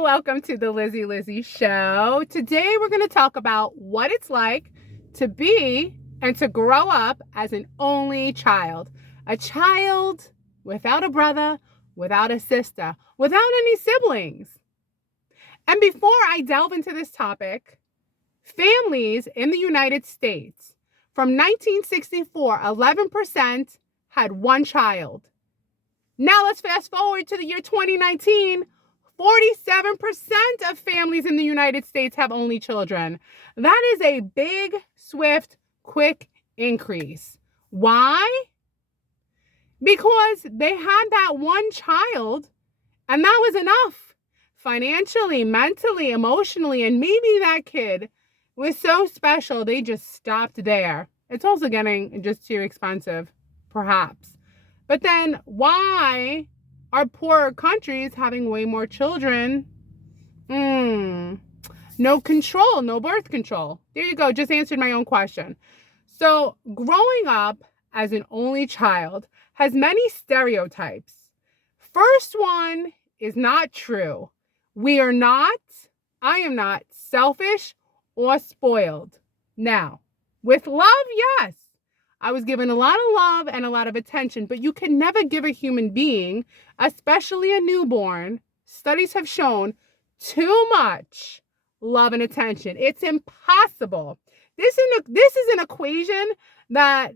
Welcome to the Lizzie Show. Today we're going to talk about what it's like to be and to grow up as an only child. A child without a brother, without a sister, without any siblings. And before I delve into this topic, families in the United States from 1964, 11% had one child. Now let's fast forward to the year 2019. 47% of families in the United States have only children. That is a big, swift, quick increase. Why? Because they had that one child and that was enough financially, mentally, emotionally, and maybe that kid was so special they just stopped there. It's also getting just too expensive, perhaps. But then why are poorer countries having way more children? No control, no birth control. There you go, just answered my own question. So growing up as an only child has many stereotypes. First one is not true. I am not selfish or spoiled. Now, with love, yes. I was given a lot of love and a lot of attention, but you can never give a human being, especially a newborn, studies have shown, too much love and attention. It's impossible. This is an equation that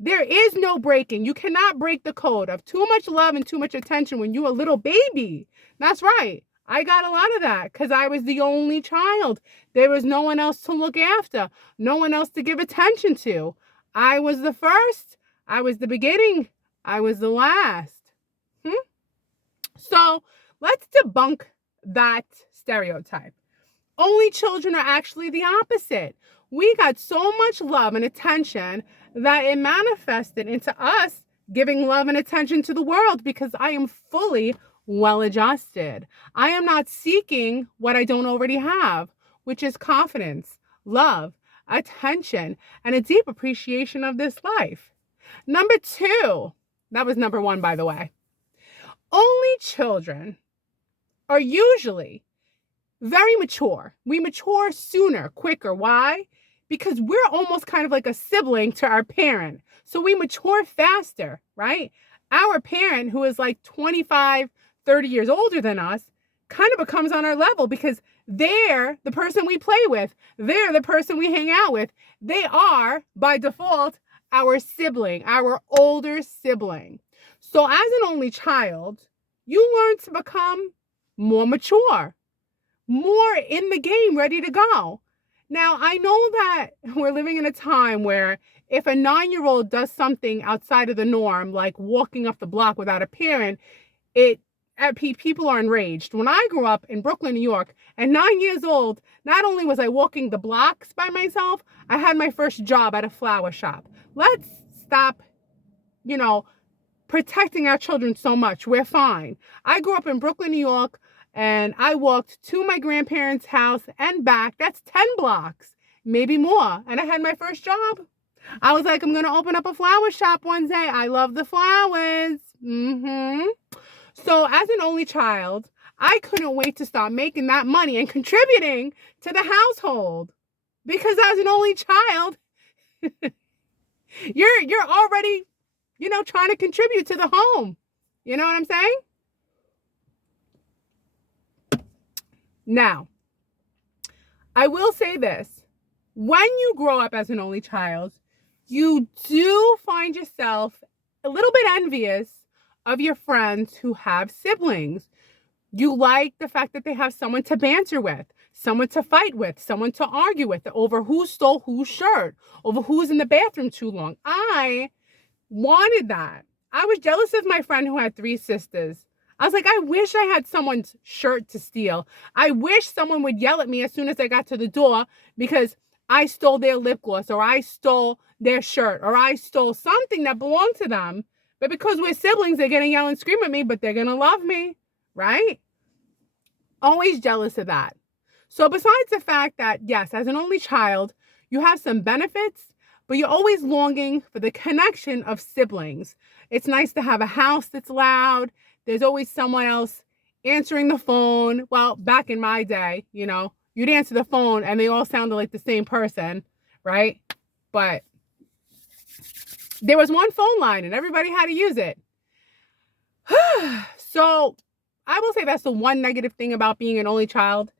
there is no breaking. You cannot break the code of too much love and too much attention when you're a little baby. That's right. I got a lot of that because I was the only child. There was no one else to look after, no one else to give attention to. I was the first, I was the beginning, I was the last. So let's debunk that stereotype. Only children are actually the opposite. We got so much love and attention that it manifested into us giving love and attention to the world because I am fully well-adjusted. I am not seeking what I don't already have, which is confidence, love, attention, and a deep appreciation of this life. Number two, that was number one, by the way. Only children are usually very mature. We mature sooner, quicker. Why? Because we're almost kind of like a sibling to our parent. So we mature faster, right? Our parent, who is like 25, 30 years older than us, kind of becomes on our level because they're the person we play with. They're the person we hang out with. They are, by default, our sibling, our older sibling. So as an only child, you learn to become more mature, more in the game, ready to go. Now, I know that we're living in a time where if a 9-year-old does something outside of the norm, like walking up the block without a parent, people are enraged. When I grew up in Brooklyn, New York, at 9 years old, not only was I walking the blocks by myself, I had my first job at a flower shop. Let's stop, protecting our children so much. We're fine. I grew up in Brooklyn, New York, and I walked to my grandparents' house and back. That's 10 blocks, maybe more. And I had my first job. I was like, I'm going to open up a flower shop one day. I love the flowers. So as an only child, I couldn't wait to start making that money and contributing to the household. Because as an only child, you're already, trying to contribute to the home. You know what I'm saying? Now, I will say this. When you grow up as an only child, you do find yourself a little bit envious of your friends who have siblings. You like the fact that they have someone to banter with, someone to fight with, someone to argue with over who stole whose shirt, over who's in the bathroom too long. I wanted that. I was jealous of my friend who had 3 sisters. I was like, I wish I had someone's shirt to steal. I wish someone would yell at me as soon as I got to the door because I stole their lip gloss or I stole their shirt or I stole something that belonged to them. But because we're siblings, they're going to yell and scream at me, but they're going to love me, right? Always jealous of that. So besides the fact that, yes, as an only child, you have some benefits, but you're always longing for the connection of siblings. It's nice to have a house that's loud. There's always someone else answering the phone. Well, back in my day, you'd answer the phone and they all sounded like the same person, right? But there was one phone line and everybody had to use it. So I will say that's the one negative thing about being an only child,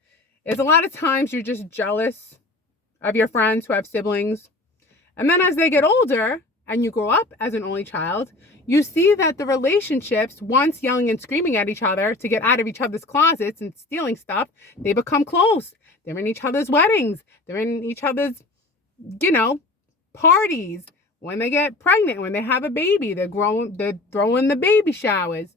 is a lot of times you're just jealous of your friends who have siblings. And then as they get older and you grow up as an only child, you see that the relationships, once yelling and screaming at each other to get out of each other's closets and stealing stuff, they become close. They're in each other's weddings. They're in each other's, parties. When they get pregnant, when they have a baby, they're throwing the baby showers.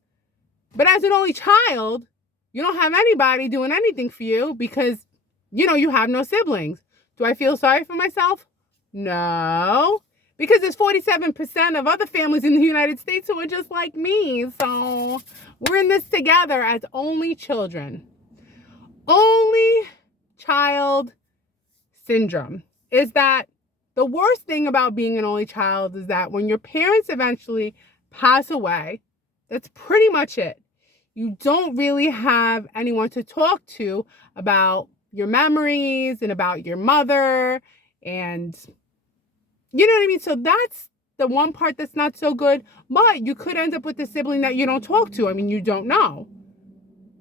But as an only child, you don't have anybody doing anything for you because, you have no siblings. Do I feel sorry for myself? No, because there's 47% of other families in the United States who are just like me. So we're in this together as only children. Only child syndrome is that the worst thing about being an only child is that when your parents eventually pass away, that's pretty much it. You don't really have anyone to talk to about your memories and about your mother, and you know what I mean? So that's the one part that's not so good, but you could end up with a sibling that you don't talk to. I mean, you don't know,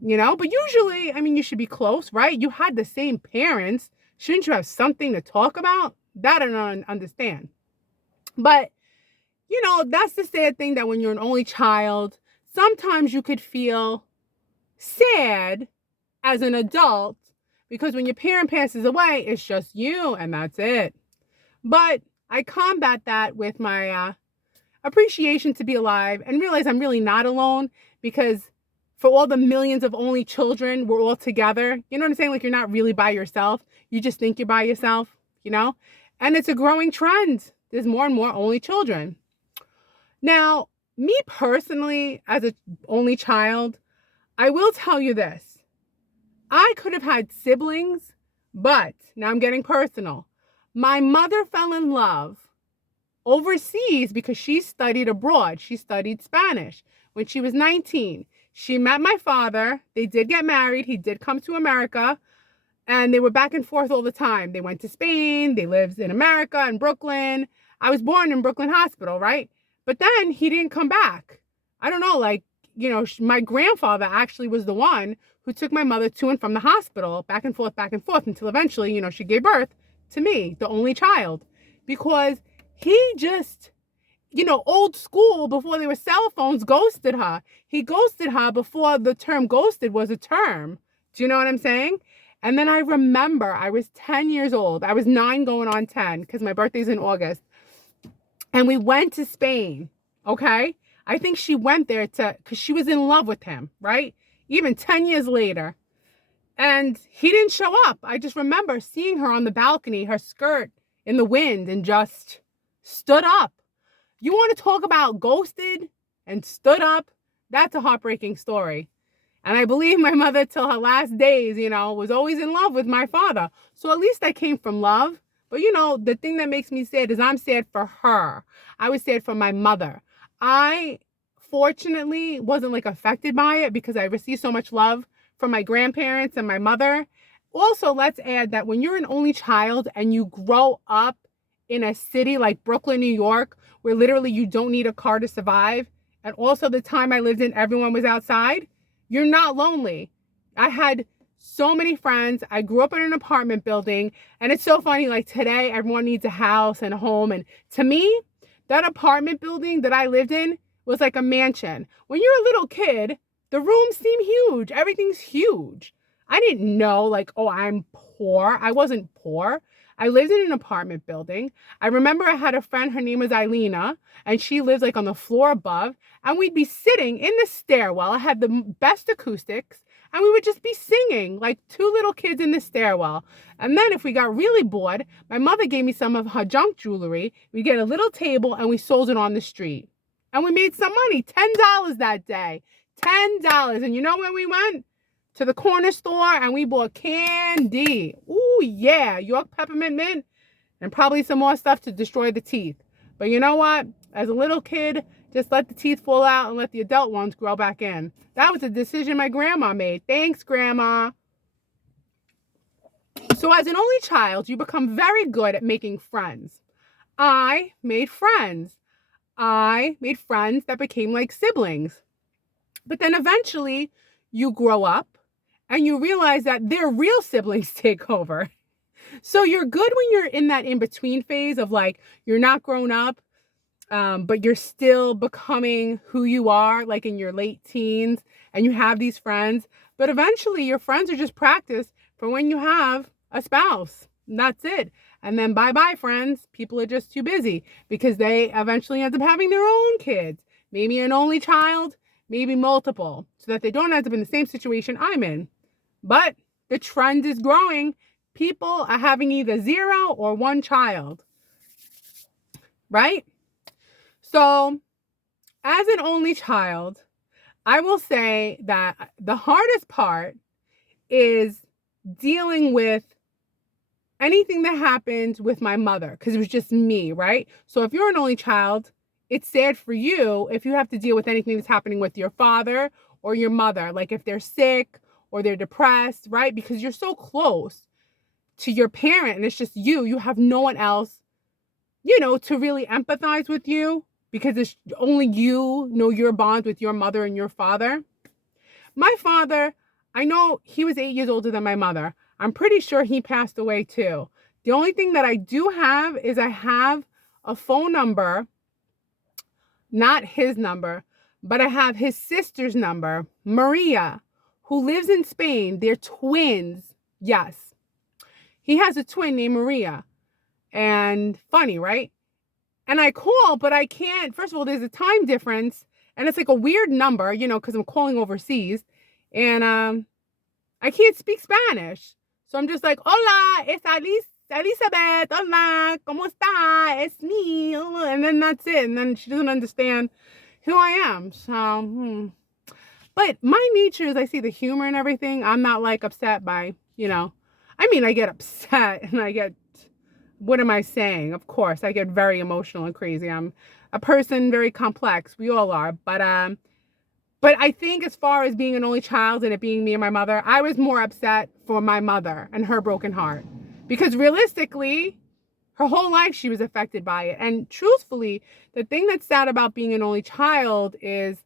but usually, you should be close, right? You had the same parents. Shouldn't you have something to talk about? That I don't understand. But, that's the sad thing, that when you're an only child, sometimes you could feel sad as an adult because when your parent passes away, it's just you and that's it. But I combat that with my appreciation to be alive and realize I'm really not alone, because for all the millions of only children, we're all together. You know what I'm saying? Like, you're not really by yourself. You just think you're by yourself, And it's a growing trend. There's more and more only children. Now, me personally, as an only child, I will tell you this. I could have had siblings, but now I'm getting personal. My mother fell in love overseas because she studied abroad. She studied Spanish. When she was 19, she met my father. They did get married. He did come to America, and they were back and forth all the time. They went to Spain. They lived in America, in Brooklyn. I was born in Brooklyn Hospital, right? But then he didn't come back. I don't know, my grandfather actually was the one who took my mother to and from the hospital, back and forth, until eventually, she gave birth to me, the only child, because he just, old school, before there were cell phones, ghosted her. He ghosted her before the term ghosted was a term. Do you know what I'm saying? And then I remember I was 10 years old. I was 9 going on 10 because my birthday's in August. And we went to Spain, okay? I think she went there because she was in love with him, right? Even 10 years later. And he didn't show up. I just remember seeing her on the balcony, her skirt in the wind, and just stood up. You want to talk about ghosted and stood up? That's a heartbreaking story. And I believe my mother, till her last days, was always in love with my father. So at least I came from love. But, the thing that makes me sad is I'm sad for her. I was sad for my mother. I, fortunately, wasn't affected by it because I received so much love from my grandparents and my mother. Also, let's add that when you're an only child and you grow up in a city like Brooklyn, New York, where literally you don't need a car to survive, and also the time I lived in, everyone was outside, you're not lonely. I had so many friends. I grew up in an apartment building, and it's so funny, today everyone needs a house and a home, and to me, that apartment building that I lived in was like a mansion. When you're a little kid, the rooms seem huge. Everything's huge. I didn't know, oh, I'm poor. I wasn't poor. I lived in an apartment building. I remember I had a friend, her name was Eilina, and she lived on the floor above, and we'd be sitting in the stairwell. I had the best acoustics, and we would just be singing like 2 little kids in the stairwell. And then if we got really bored, my mother gave me some of her junk jewelry. We'd get a little table and we sold it on the street. And we made some money, $10 that day. $10. And you know where we went? To the corner store, and we bought candy. Ooh, yeah, York peppermint mint, and probably some more stuff to destroy the teeth. But you know what? As a little kid, Just let the teeth fall out and let the adult ones grow back in. That was a decision my grandma made. Thanks, Grandma. So as an only child, you become very good at making friends. I made friends. I made friends that became like siblings. But then eventually you grow up and you realize that their real siblings take over. So you're good when you're in that in-between phase of like, you're not grown up, but you're still becoming who you are, like in your late teens, and you have these friends. But eventually your friends are just practice for when you have a spouse. And that's it. And then bye-bye, friends. People are just too busy because they eventually end up having their own kids. Maybe an only child, maybe multiple, so that they don't end up in the same situation I'm in. But the trend is growing. People are having either 0 or 1 child, right? So as an only child, I will say that the hardest part is dealing with anything that happened with my mother, because it was just me, right? So if you're an only child, it's sad for you if you have to deal with anything that's happening with your father or your mother, like if they're sick or they're depressed, right? Because you're so close to your parent and it's just you have no one else, to really empathize with you, because it's only you know your bond with your mother and your father. My father, I know he was 8 years older than my mother. I'm pretty sure he passed away too. The only thing that I do have is I have a phone number, not his number, but I have his sister's number, Maria, who lives in Spain. They're twins. Yes. He has a twin named Maria. And funny, right? And I call, but I can't. First of all, there's a time difference and it's like a weird number, because I'm calling overseas. And I can't speak Spanish. So I'm just like, hola, es Elizabeth. Hola, ¿cómo está? It's me. And then that's it. And then she doesn't understand who I am. So, But my nature is I see the humor and everything. I'm not like upset by, I get upset and I get, what am I saying? Of course, I get very emotional and crazy. I'm a person very complex. We all are. But I think as far as being an only child and it being me and my mother, I was more upset for my mother and her broken heart. Because realistically, her whole life she was affected by it. And truthfully, the thing that's sad about being an only child is,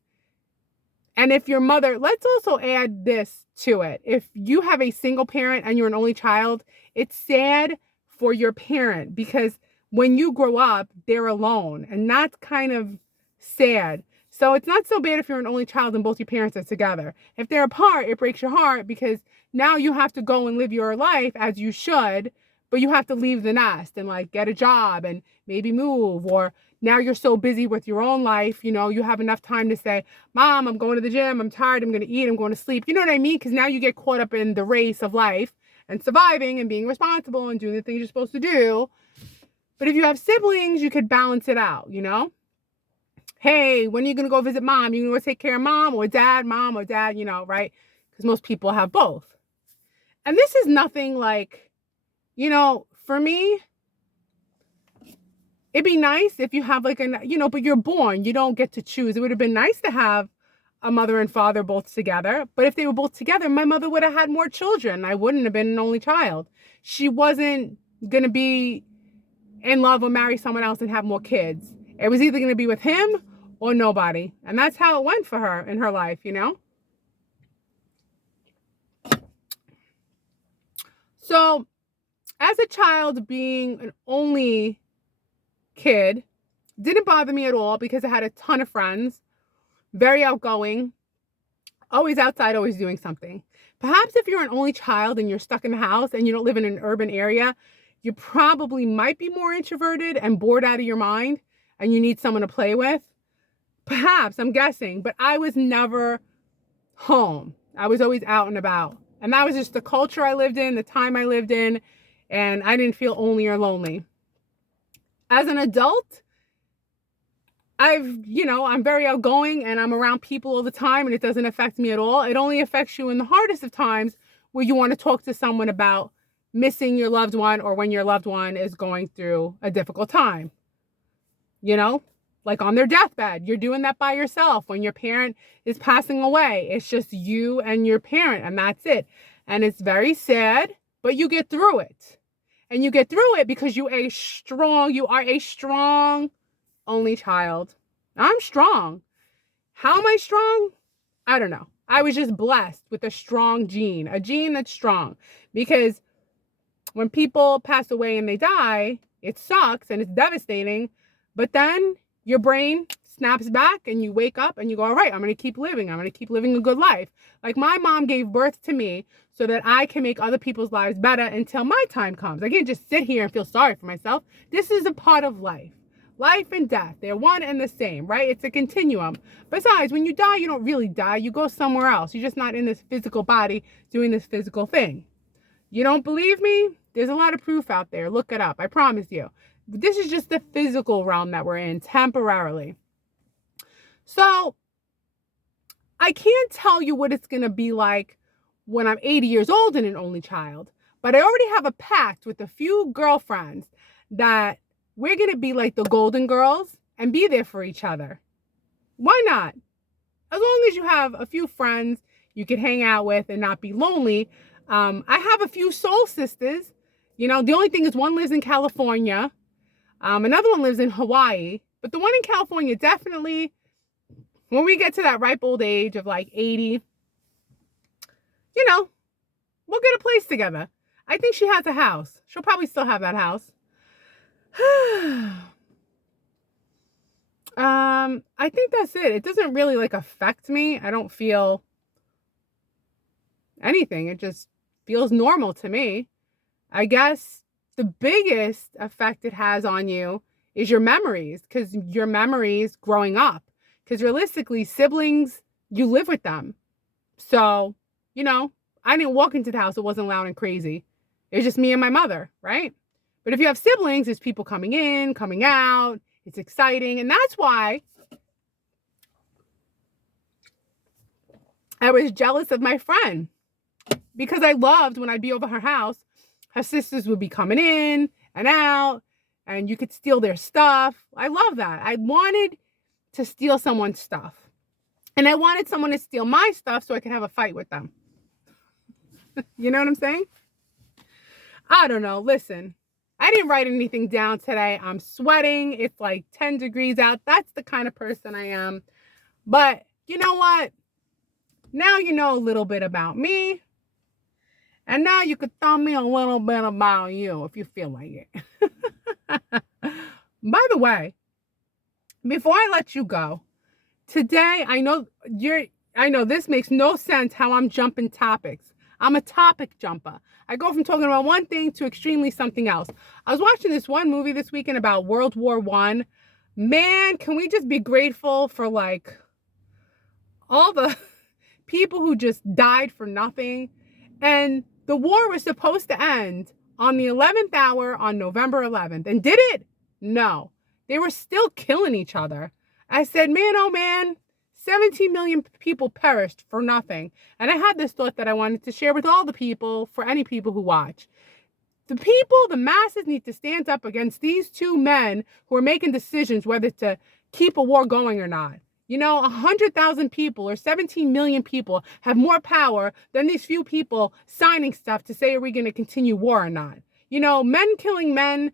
and if your mother, let's also add this to it. If you have a single parent and you're an only child, it's sad for your parent because when you grow up, they're alone. And that's kind of sad. So it's not so bad if you're an only child and both your parents are together. If they're apart, it breaks your heart because now you have to go and live your life as you should, but you have to leave the nest and like get a job and maybe move. Or now you're so busy with your own life, you have enough time to say, Mom, I'm going to the gym. I'm tired. I'm going to eat. I'm going to sleep. You know what I mean? Because now you get caught up in the race of life and surviving and being responsible and doing the things you're supposed to do. But if you have siblings, you could balance it out, Hey, when are you going to go visit mom? You going to go take care of mom or dad, right? Because most people have both. And this is nothing like, for me, it'd be nice if you have like but you're born, you don't get to choose. It would have been nice to have a mother and father both together. But if they were both together, my mother would have had more children. I wouldn't have been an only child. She wasn't going to be in love or marry someone else and have more kids. It was either going to be with him or nobody. And that's how it went for her in her life, So as a child, being an only kid didn't bother me at all because I had a ton of friends, very outgoing, always outside, always doing something. Perhaps if you're an only child and you're stuck in the house and you don't live in an urban area, you probably might be more introverted and bored out of your mind and you need someone to play with. Perhaps, I'm guessing, but I was never home. I was always out and about. And that was just the culture I lived in, the time I lived in, and I didn't feel lonely or lonely. As an adult, I'm very outgoing and I'm around people all the time and it doesn't affect me at all. It only affects you in the hardest of times where you want to talk to someone about missing your loved one or when your loved one is going through a difficult time. like on their deathbed. You're doing that by yourself. When your parent is passing away, it's just you and your parent, and that's it. And it's very sad, but you get through it. And you get through it because you are a strong only child. I'm strong. How am I strong? I don't know. I was just blessed with a strong gene, a gene that's strong. Because when people pass away and they die, it sucks and it's devastating. But then your brain snaps back and you wake up and you go, all right, I'm going to keep living. I'm going to keep living a good life. Like my mom gave birth to me so that I can make other people's lives better until my time comes. I can't just sit here and feel sorry for myself. This is a part of life. Life and death, they're one and the same, right? It's a continuum. Besides, when you die, you don't really die. You go somewhere else. You're just not in this physical body doing this physical thing. You don't believe me? There's a lot of proof out there. Look it up. I promise you. This is just the physical realm that we're in temporarily. So I can't tell you what it's going to be like when I'm 80 years old and an only child, but I already have a pact with a few girlfriends that we're going to be like the Golden Girls and be there for each other. Why not? As long as you have a few friends you can hang out with and not be lonely. I have a few soul sisters. You know, the only thing is one lives in California. Another one lives in Hawaii. But the one in California, definitely, when we get to that ripe old age of like 80, you know, we'll get a place together. I think she has a house. She'll probably still have that house. I think that's it. It doesn't really like affect me. I don't feel anything. It just feels normal to me. I guess the biggest effect it has on you is your memories, because your memories growing up. Because realistically, siblings, you live with them. So, you know, I didn't walk into the house. It wasn't loud and crazy. It was just me and my mother, right? But if you have siblings, there's people coming in, coming out. It's exciting. And that's why I was jealous of my friend. Because I loved when I'd be over her house, her sisters would be coming in and out, and you could steal their stuff. I love that. I wanted to steal someone's stuff. And I wanted someone to steal my stuff so I could have a fight with them. You know what I'm saying? I don't know. Listen, I didn't write anything down today. I'm sweating. It's like 10 degrees out. That's the kind of person I am. But you know what? Now you know a little bit about me. And now you could tell me a little bit about you if you feel like it. By the way, before I let you go, today I know this makes no sense how I'm jumping topics. I'm a topic jumper. I go from talking about one thing to extremely something else. I was watching this one movie this weekend about World War I. Man, can we just be grateful for like all the people who just died for nothing? And the war was supposed to end on the 11th hour on November 11th. And did it? No. They were still killing each other. I said, man, oh man, 17 million people perished for nothing. And I had this thought that I wanted to share with all the people, for any people who watch. The people, the masses need to stand up against these two men who are making decisions whether to keep a war going or not. You know, 100,000 people or 17 million people have more power than these few people signing stuff to say, are we going to continue war or not? You know, men killing women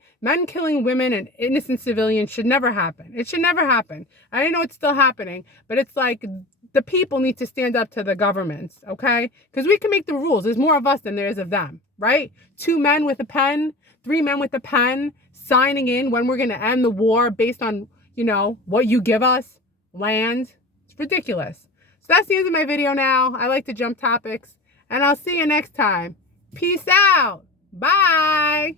and innocent civilians should never happen. It should never happen. I know it's still happening, but it's like the people need to stand up to the governments, okay? Because we can make the rules. There's more of us than there is of them, right? 2 men with a pen, 3 men with a pen, signing in when we're going to end the war based on, you know, what you give us. Land. It's ridiculous. So that's the end of my video now. I like to jump topics, and I'll see you next time. Peace out. Bye.